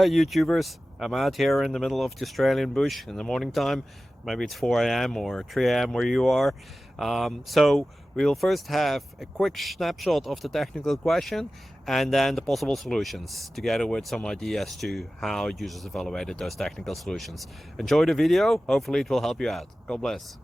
Hey YouTubers, I'm out here in the middle of the Australian bush in the morning time. Maybe it's 4 a.m. or 3 a.m. where you are. So we will first have a quick snapshot of the technical question and then the possible solutions, together with some ideas to how users evaluated those technical solutions. Enjoy the video, hopefully it will help you out. God bless.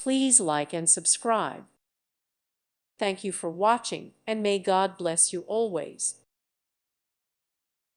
Please like and subscribe. Thank you for watching, and may God bless you always.